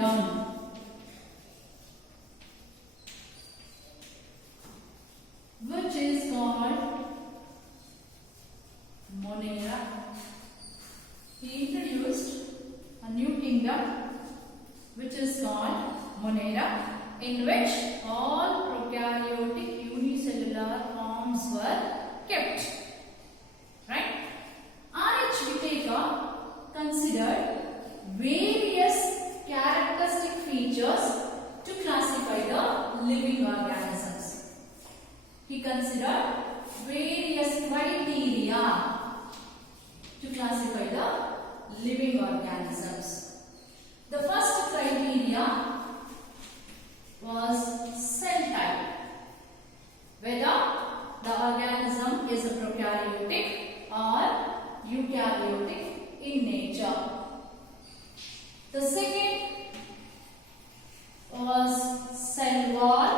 kingdom. Which is called Monera. He introduced a new kingdom which is called Monera, in which all prokaryotic unicellular forms were kept. Right? R.H. Whittaker considered various characteristic features to classify the living organisms. He considered various criteria to classify the living organisms. The first criteria was cell type, whether the organism is a prokaryotic or eukaryotic in nature. The second was cell wall,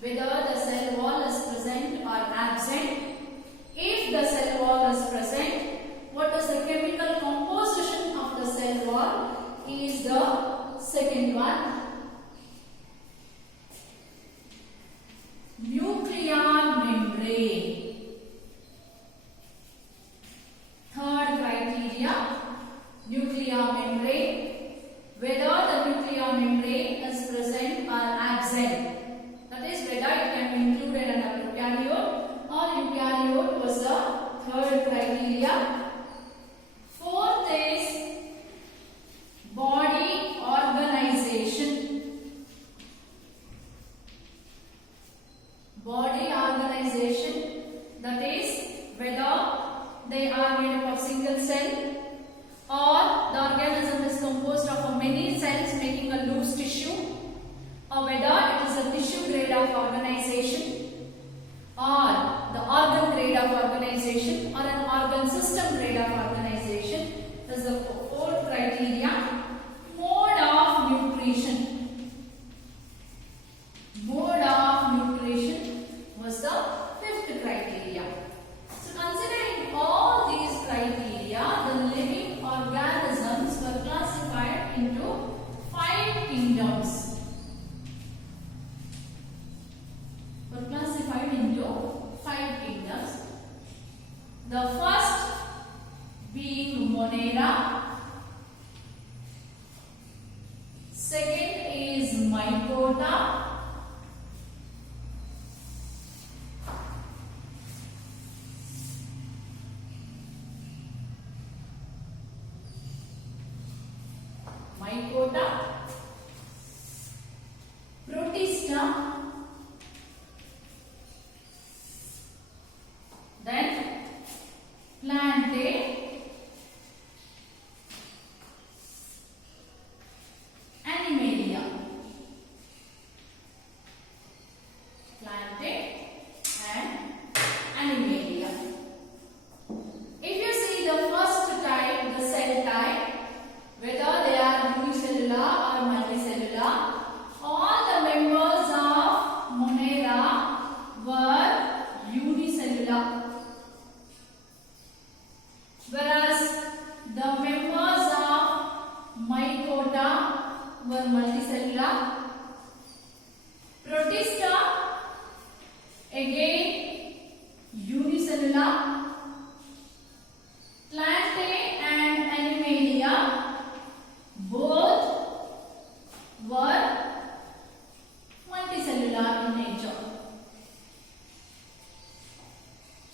whether the cell wall is present or absent. If the cell wall is present, what is the chemical composition of the cell wall is the second one. Nuclear membrane. Third criteria, nuclear membrane, whether the nuclear membrane is present or absent. That is, whether it can be included in a prokaryote or eukaryote was the third criteria. Fourth is body organization. Body organization, that is, whether they are made up of single cell or the organism is composed of many cells making a loose tissue, or whether it is a tissue grade of organization or the organ grade of organization or an organ system grade of organization. This is the fourth criteria. Mode of nutrition. Mode of nutrition was the fifth criteria. So considering all these criteria, the living organisms were classified into 5 kingdoms. Were classified into 5 kingdoms. The first being Monera. Second is Mycota. Mycota, Protista, then Plantae, Animalia. Plantae and Animalia. If you see the first type, the cell type, whether they are unicellular or multicellular, all the members of Monera were unicellular, whereas the members of Mycota were multicellular. Protista, again unicellular. Plantae and Animalia, both were multicellular in nature.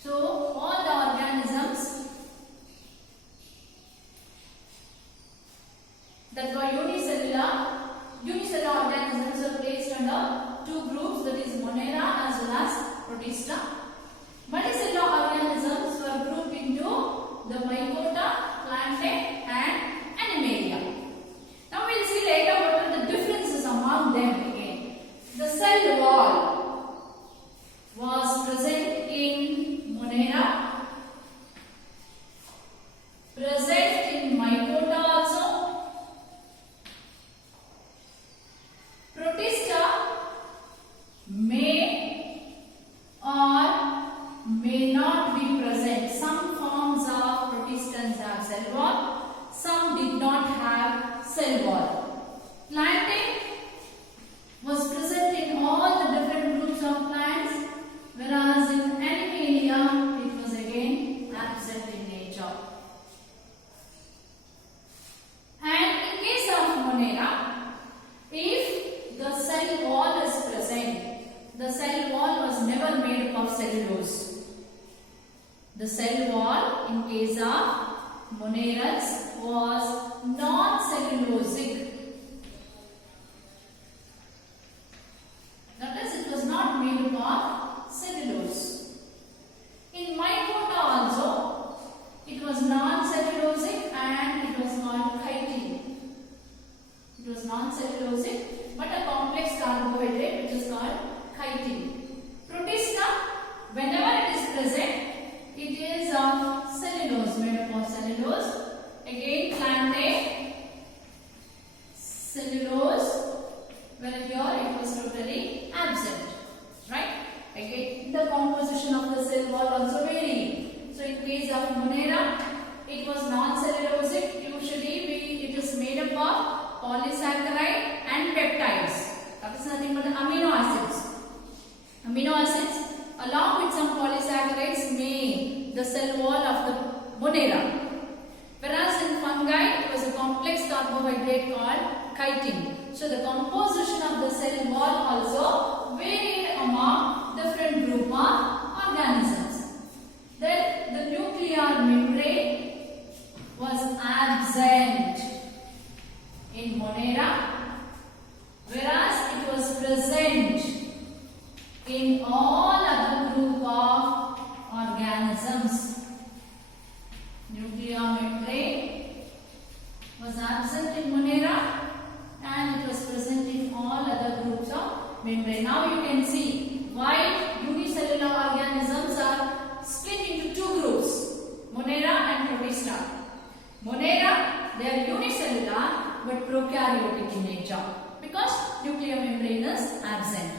So all the organisms that were unicellular organisms are placed under 2 groups, that is Monera as well as Protista. Multicellular organisms were grouped into the Mycota, Plantae and Animalia. Now we will see later what are the differences among them again. The cell wall was present in Monera, present in Mycota also. Protista may or may not be present. Some forms of protistans have cell wall, some did not have cell wall. Plantain was present in all the different groups of plants, whereas in Animalia it was again absent in nature. And in case of Monera, if the cell wall is present, the cell wall was never made up of cellulose. The cell wall in case of Moneras was non-cellulosic. That is, it was not made up of cellulose. In Mycota also, it was non-cellulosic and it was called chitin. It was non-cellulosic but a complex carbohydrate which is called chitin. Protista, whenever it is present, it is of cellulose, made up of cellulose. Again, plantain, cellulose, where here it was totally absent. Right? Again, the composition of the cell wall also varied. So, in case of Monera, it was non-cellulosic. Usually, it is made up of polysaccharide and peptides. That is nothing but the amino acids. Amino acids along with some polysaccharides made the cell wall of the Monera. Whereas in fungi, it was a complex carbohydrate called chitin. So the composition of the cell wall also varied among different group of organisms. Then the nuclear membrane was absent in Monera, whereas it was present in all other group of organisms. Nuclear membrane was absent in Monera and it was present in all other groups of membrane. Now you can see why unicellular organisms are split into two groups, Monera and Protista. Monera, they are unicellular but prokaryotic in nature because nuclear membrane is absent.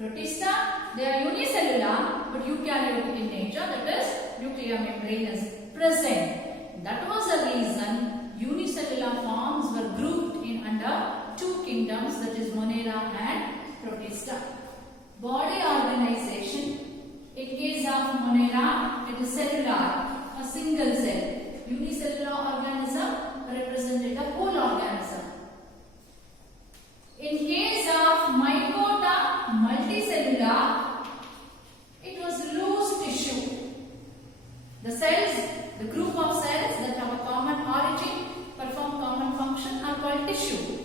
Protista, they are unicellular but eukaryotic in nature, that is, nuclear membrane is present. That was the reason unicellular forms were grouped in under two kingdoms, that is Monera and Protista. Body organization, in case of Monera, it is cellular, a single cell. Unicellular organism represented the whole organism. In case of Mycota, multicellular, it was loose tissue. The cells, the group of cells that have a common origin, perform common function are called tissue.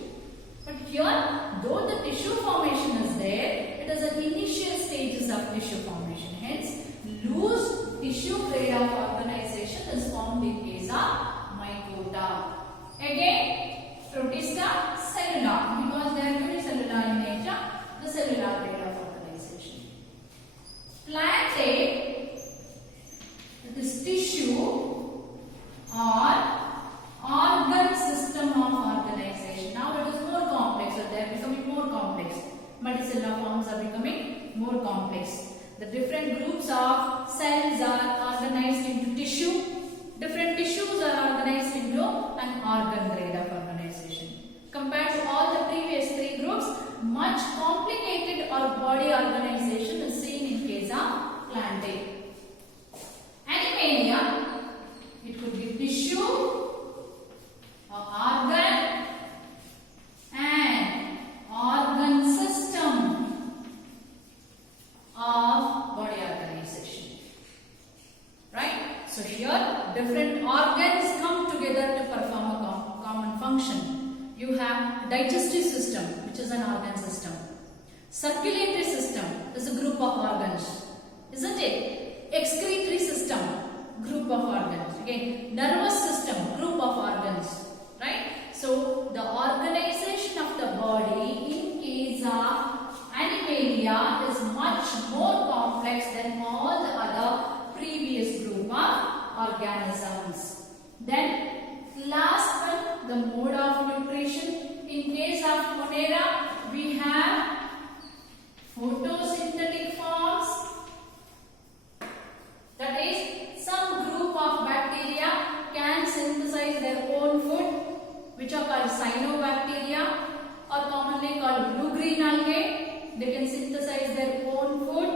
But here, though the tissue formation is there, it is at initial stages of tissue formation. Hence, loose tissue grade of organization is formed in case of Mycota. Again, Protista, cellular, because they are unicellular in nature, the cellular grade of organization. Plantain, it is tissue or organ system of organization. Now it is more complex, so they are becoming more complex. Multicellular forms are becoming more complex. The different groups of cells are organized into tissue. Different tissues are organized into an organ grade of organization. Compared to all the previous three groups, much complicated or body organization is seen in case of plantain. Animalia, it could be tissue or organ and organ system of body organization. Right? So here different organs come together to perform a common function. You have digestive system, which is an organ system. Circulatory system is a group of organs, isn't it? Excretory system, group of organs. Again, nervous system, group of organs. Right? So the organization of the body in case of Animalia is much more complex than all the other previous group of organisms. Then last one, the mode of nutrition. In case of Monera, we have photosynthetic forms. That is, some group of bacteria can synthesize their own food, which are called cyanobacteria. or commonly called blue-green algae. They can synthesize their own food,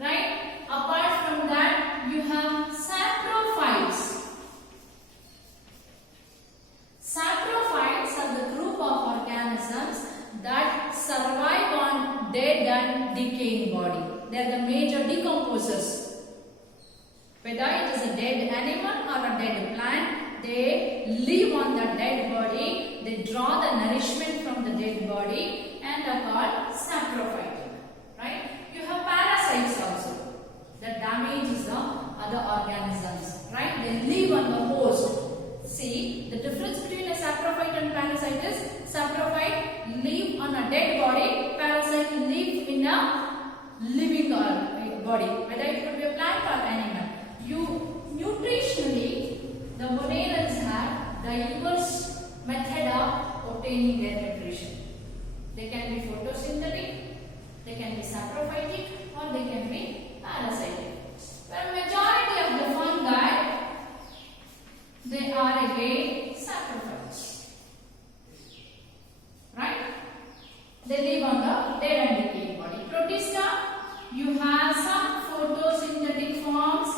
right? Apart from that, you have saprophytes. Saprophytes are the group of organisms that survive on dead and decaying body. They are the major decomposers. Whether it is a dead animal or a dead plant, they live on the dead body. They draw the nourishment from the dead body and are called saprophytic. Right? You have parasites also that damages the other organisms. Right? They live on the host. See, the difference between a saprophyte and parasite is saprophyte live on a dead body, parasite live in a living body, whether it could be a plant or animal. Nutritionally, the monerans have diverse method of obtaining their nutrition. They can be photosynthetic, they can be saprophytic, or they can be parasitic. But majority of the fungi, they are again saprophytes. Right? They live on the dead and decaying body. Protista, you have some photosynthetic forms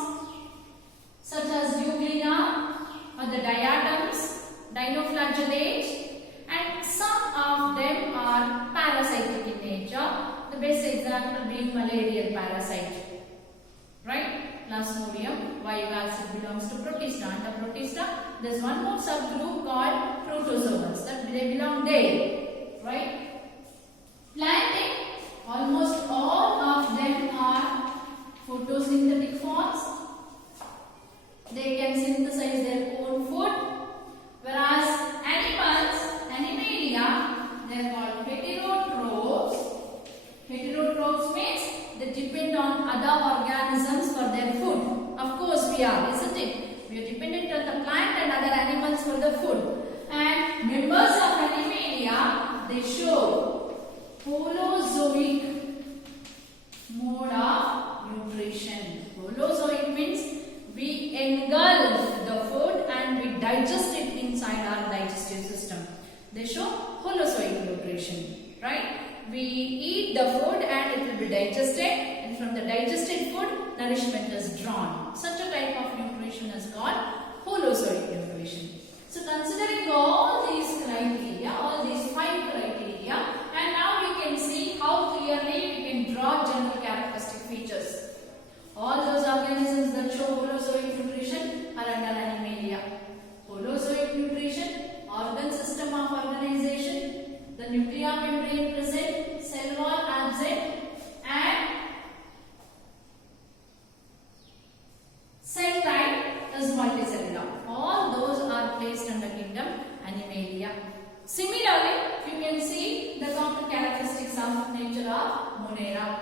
such as euglena or the diatoms, dinoflagellate, and some of them are parasitic in nature. The best example being malarial parasite. Right? Plasmodium vivax belongs to Protista. Under Protista, there is one more subgroup called protozoans that they belong there. Right? Plantae, almost all of them are photosynthetic forms. They can synthesize their own food. Whereas animals, Animalia, they are called heterotrophs. Heterotrophs means they depend on other organisms for their food. Of course we are, isn't it? We are dependent on the plant and other animals for the food. And members of Animalia, they show holozoic mode of nutrition. Holozoic means we engulf the food and we digest it inside our digestive system. They show holozoic nutrition, right? We eat the food and it will be digested, and from the digested food, nourishment is drawn. Such a type of nutrition is called holozoic nutrition. So considering all these criteria, all these 5 criteria, and now we can see how clearly we can draw general characteristic features. All those organisms that show holozoic nutrition are under Animalia. Holozoic nutrition, organ system of organization, the nuclear membrane present, cell wall absent, and cell type is multicellular. All those are placed under kingdom Animalia. Similarly, you can see the common characteristics of nature of Monera.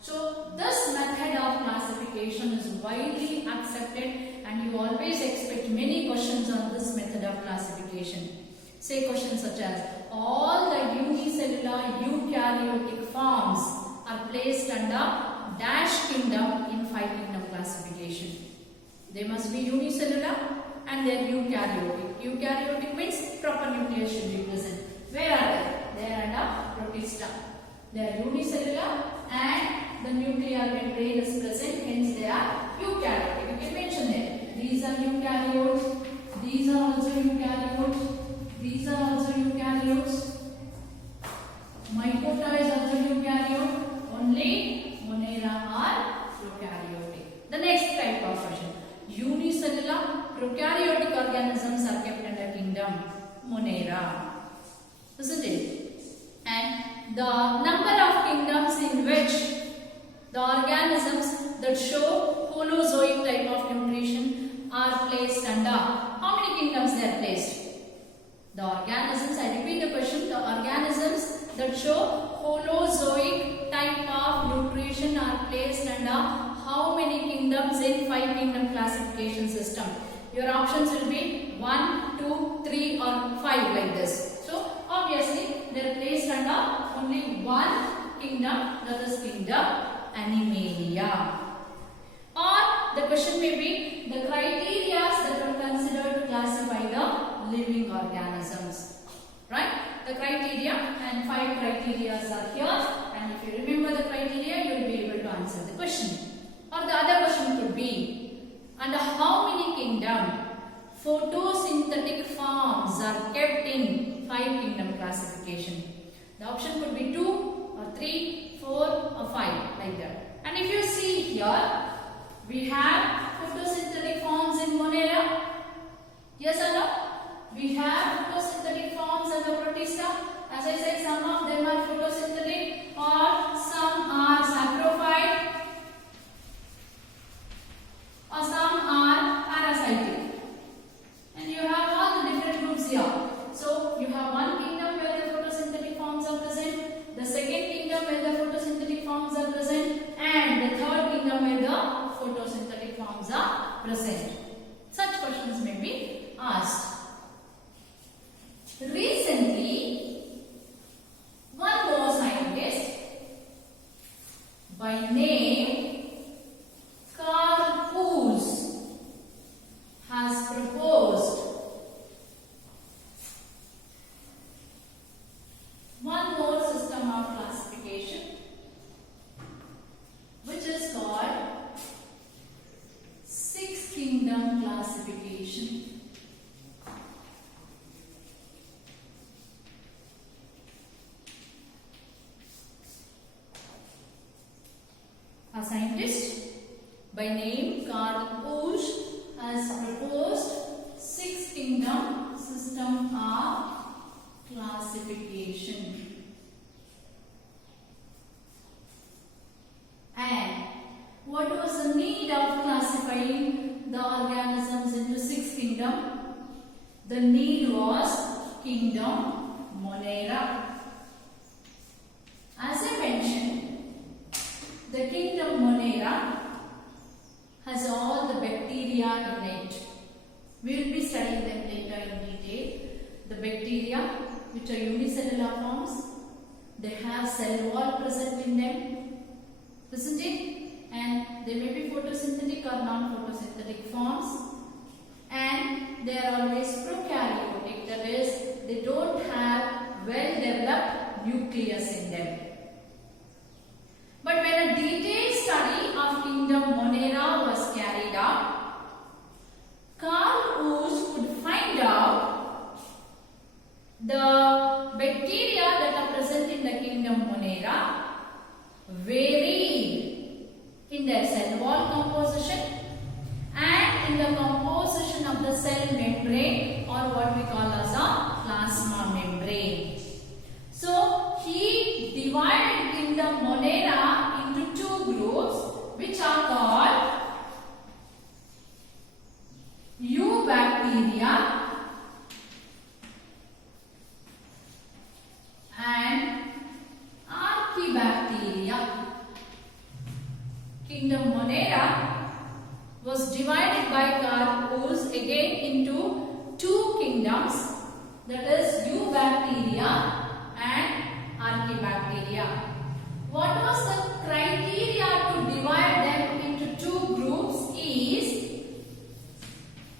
So this method of classification is widely accepted, and you always expect many questions on this method of classification. Say questions such as, all the unicellular eukaryotic forms are placed under dash kingdom in 5 kingdom classification. They must be unicellular and they are eukaryotic. Eukaryotic means proper nucleus should be present. Where are they? They are under Protista. They are unicellular and the nuclear membrane is present, hence they are eukaryotic. You can mention it. These are eukaryotes. These are also eukaryotes. These are also eukaryotes. Mycota is also eukaryote. Only Monera are prokaryotic. The next type of question. Unicellular prokaryotic organisms are kept under kingdom Monera. Isn't it? And the number of kingdoms in which the organisms that show holozoic type of nutrition are placed under. How many kingdoms they are placed? The organisms, I repeat the question, the organisms that show holozoic type of nutrition are placed under how many kingdoms in 5 kingdom classification system? Your options will be 1, 2, 3 or 5 like this. So obviously they are placed under only one kingdom, that is kingdom Animalia. Or the question may be the criteria that are considered to classify the living organisms. Right? The criteria, and 5 criteria are here, and if you remember the criteria, you will be able to answer the question. Or the other question could be, under how many kingdom photosynthetic forms are kept in 5 kingdom classification? The option could be 2 or 3, 4 or 5, like that. And if you see here, we have photosynthetic forms in Monera. Yes or no? We have photosynthetic forms in the Protista. As I said, some of them are photosynthetic or some are saprophyte or some are parasitic. And you have all the different groups here. So, you have one kingdom where the photosynthetic forms are present, the second kingdom where the photosynthetic forms are present, and the third kingdom where the photosynthetic forms are present. Such questions may be asked. Recently, one more scientist by name Carl Woese has proposed one more system of classification, which is called 6 kingdom classification. A scientist by name Carl Woese has proposed 6 kingdom system of classification. And what was the need of classifying the organisms into 6 kingdom? The need was kingdom Monera. As I mentioned, the kingdom Monera has all the bacteria in it. We will be studying them later in detail. The bacteria, which are unicellular forms, they have cell wall present in them, isn't it? And they may be photosynthetic or non-photosynthetic forms, and they are always prokaryotic, that is, they don't have well-developed nucleus in them. But when a detailed study of kingdom Monera was carried out, Carl Woese could find out the bacteria that are present in the kingdom Monera varied in their cell wall composition and in the composition of the cell membrane, or what we call as a plasma membrane. So, he divided kingdom Monera into 2 groups, which are called Eubacteria and Archaebacteria. Kingdom Monera was divided by Carl Woese again into 2 kingdoms, that is Eubacteria and Archaebacteria. What was the criteria to divide them into 2 groups is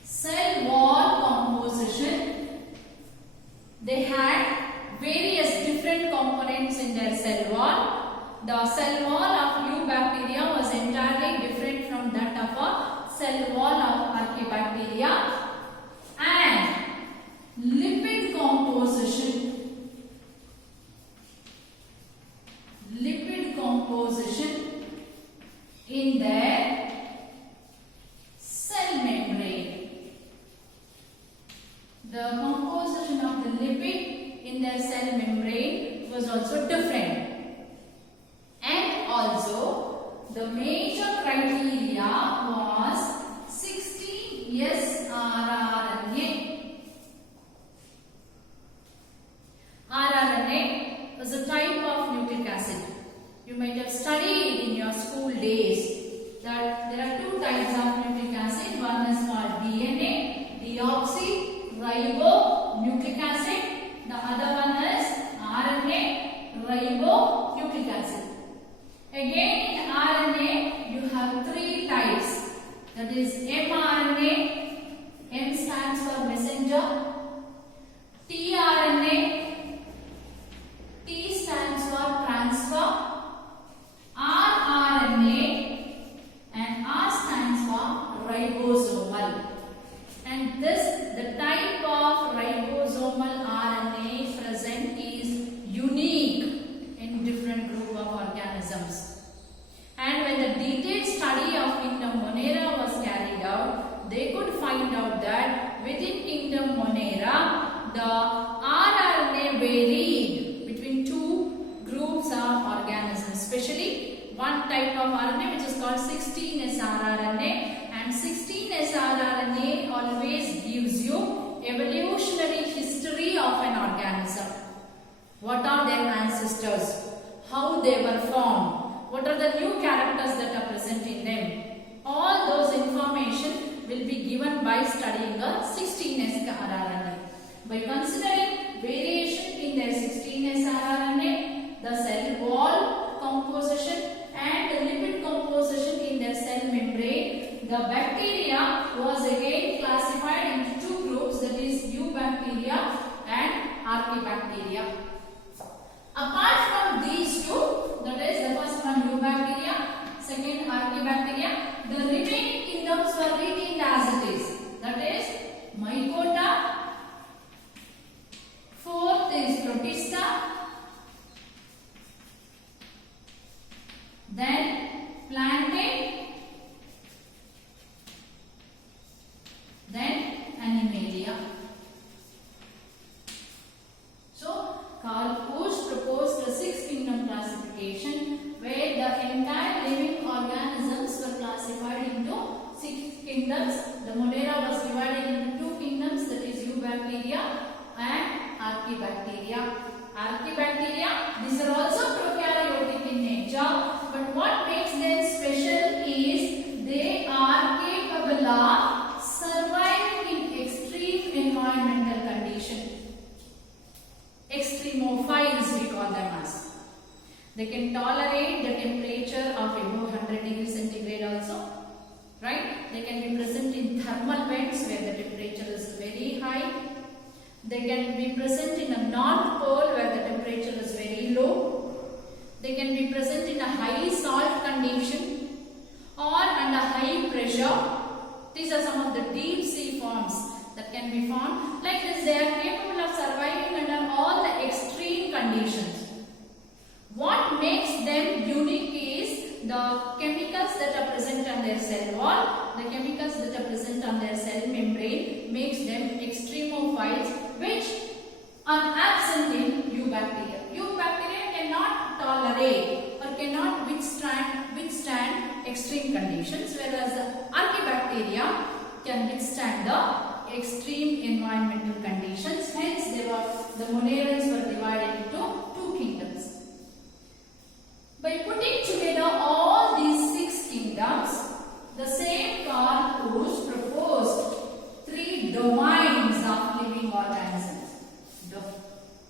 cell wall composition. They had various different components in their cell wall. The cell wall of Eubacteria was entirely different from that of a cell wall of Archaebacteria. And lipid composition. In their cell membrane. The composition of the lipid in their cell membrane was also different. And also, the major criteria was 16S rRNA. rRNA was a type of nucleic acid. You might have studied in your school days that there are 2 types of nucleic acid. One is called DNA, deoxyribonucleic acid. The other one is RNA, ribonucleic acid. Again, in RNA, you have 3 types. That is mRNA, M stands for messenger, tRNA, srRNA, and 16 srRNA always gives you evolutionary history of an organism. What are their ancestors? How they were formed? What are the new characters that are present in them? All those information will be given by studying a 16S rRNA. By considering variation in their 16S rRNA, the cell wall composition and the lipid composition in their cell membrane, the bacteria was again classified into two groups, that is Eubacteria and Archaebacteria. Apart from these two, that is the first one Eubacteria, second Archaebacteria, the remaining kingdoms were retained as it is. That is Mycota, fourth is Protista, then Plantae, then Animalia. So Carl Woese proposed a 6-kingdom classification where the entire living organisms were classified into 6 kingdoms. The Monera was divided into 2 kingdoms, that is Eubacteria and Archaebacteria. Archaebacteria, these are also prokaryotic in nature, but what makes them special is they are capable of surviving in extreme environmental conditions. Extremophiles we call them as. They can tolerate the temperature of above 100 degrees centigrade also. Right? They can be present in thermal vents where the temperature is very high. They can be present in a North Pole where the temperature is very low. They can be present in a high salt condition or under high pressure. These are some of the deep sea forms that can be found. Like this, they are capable of surviving under all the extreme conditions. What makes them unique is the chemicals that are present on their cell wall, the chemicals that are present on their cell membrane makes them extremophiles, which are absent in Eubacteria. Eubacteria cannot tolerate or cannot withstand extreme conditions, whereas the Archaebacteria can withstand the extreme environmental conditions. Hence, the Monerans were divided into 2 kingdoms. By putting together all these 6 kingdoms, the same Carl Woese proposed 3 domains of living organisms.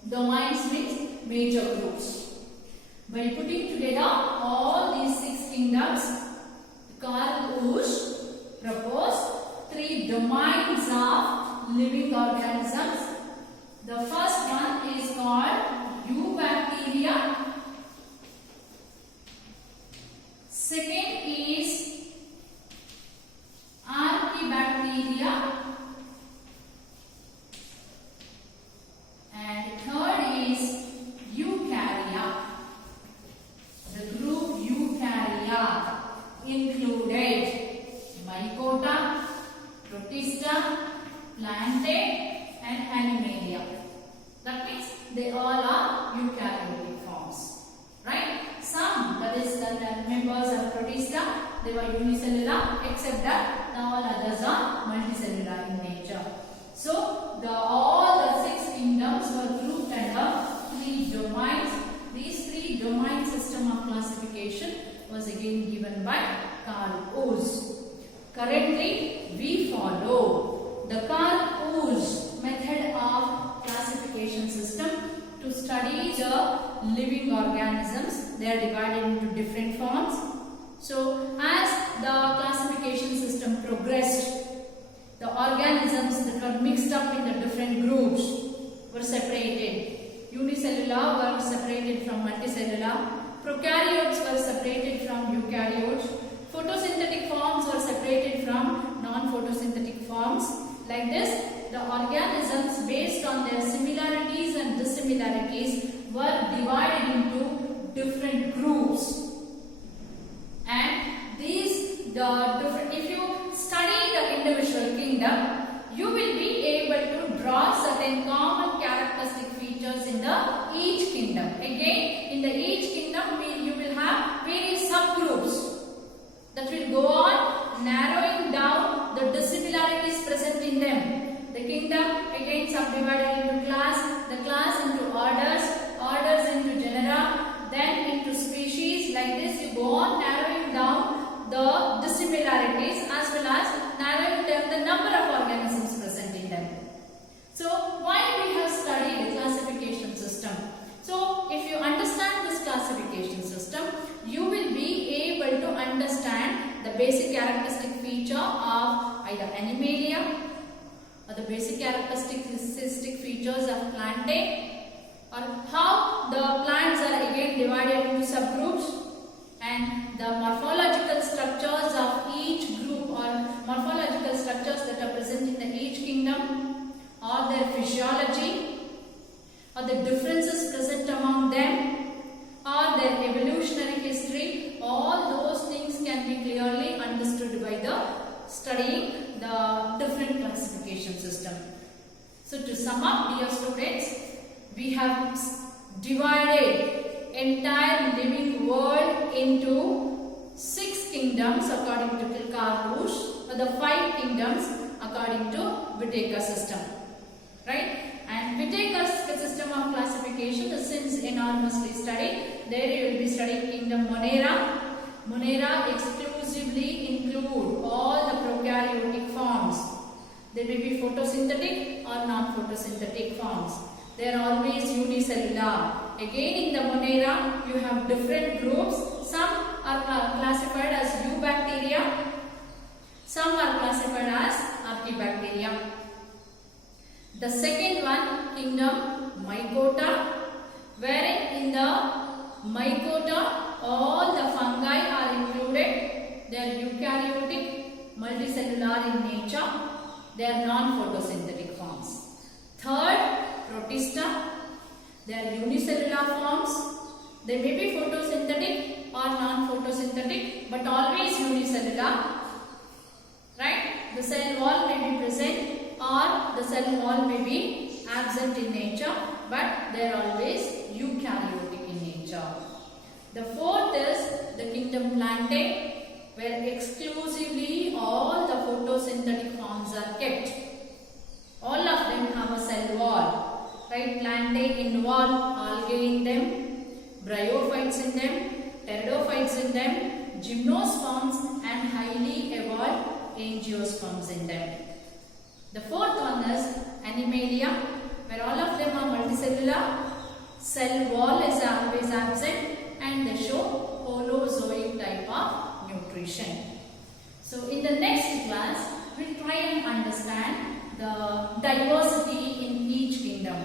Domains means major groups. By putting together all these 6 kingdoms, Carl Woese proposed 3 domains of living organisms. The first one is called Eubacteria. Second is Archaebacteria. And third is Eukarya. The group Eukarya included Mycota, Protista, Plantae and Animalia. That means they all are eukaryotic forms. Right? Some, that is the members of Protista, they were unicellular, except that all others are multicellular in nature. So, all the 6 kingdoms were grouped under 3 domains. These 3 domain system of classification was again given by Carl Woese. Currently, we follow the Carl Woese method of classification system to study the living organisms. They are divided into different forms. So, as the classification system progressed, the organisms that were mixed up in the different groups were separated. Unicellular were separated from multicellular. Prokaryotes were separated from eukaryotes. Photosynthetic forms were separated from non-photosynthetic forms. Like this, the organisms based on their similarities and dissimilarities were divided into different groups. And these, if you study the individual kingdom, you will be able to draw certain common characteristic features in each kingdom. Again, in each kingdom, you will have various subgroups that will go on Animalia, or the basic characteristic features of plantae, or how the plants are again divided into subgroups, and the morphological structures of each group or morphological structures that are present in each kingdom, or their physiology, or the differences present among them, or their evolutionary history. All those things can be clearly understood by the studying the different classification system. So to sum up, dear students, we have divided entire living world into 6 kingdoms according to Carl-Rusch, or the 5 kingdoms according to Whittaker system, right? And Whittaker's system of classification is since enormously studied. There you will be studying kingdom Monera. Monera exclusively include all the prokaryotic forms. They may be photosynthetic or non-photosynthetic forms. They are always unicellular. Again in the Monera, you have different groups. Some are classified as eubacteria. Some are classified as archaebacteria. The second one, kingdom Mycota, wherein in the Mycota all the fungi are included. They are eukaryotic, multicellular in nature. They are non-photosynthetic forms. Third, Protista. They are unicellular forms. They may be photosynthetic or non-photosynthetic, but always unicellular. Right? The cell wall may be present or the cell wall may be absent in nature, but they are always eukaryotic in nature. The fourth is the kingdom Plantae, where exclusively all the photosynthetic forms are kept. All of them have a cell wall, right? Plantae involve algae in them, bryophytes in them, pteridophytes in them, gymnosperms and highly evolved angiosperms in them. The fourth one is Animalia, where all of them are multicellular, cell wall is always absent, and they show holozoic type of nutrition. So in the next class, we will try and understand the diversity in each kingdom.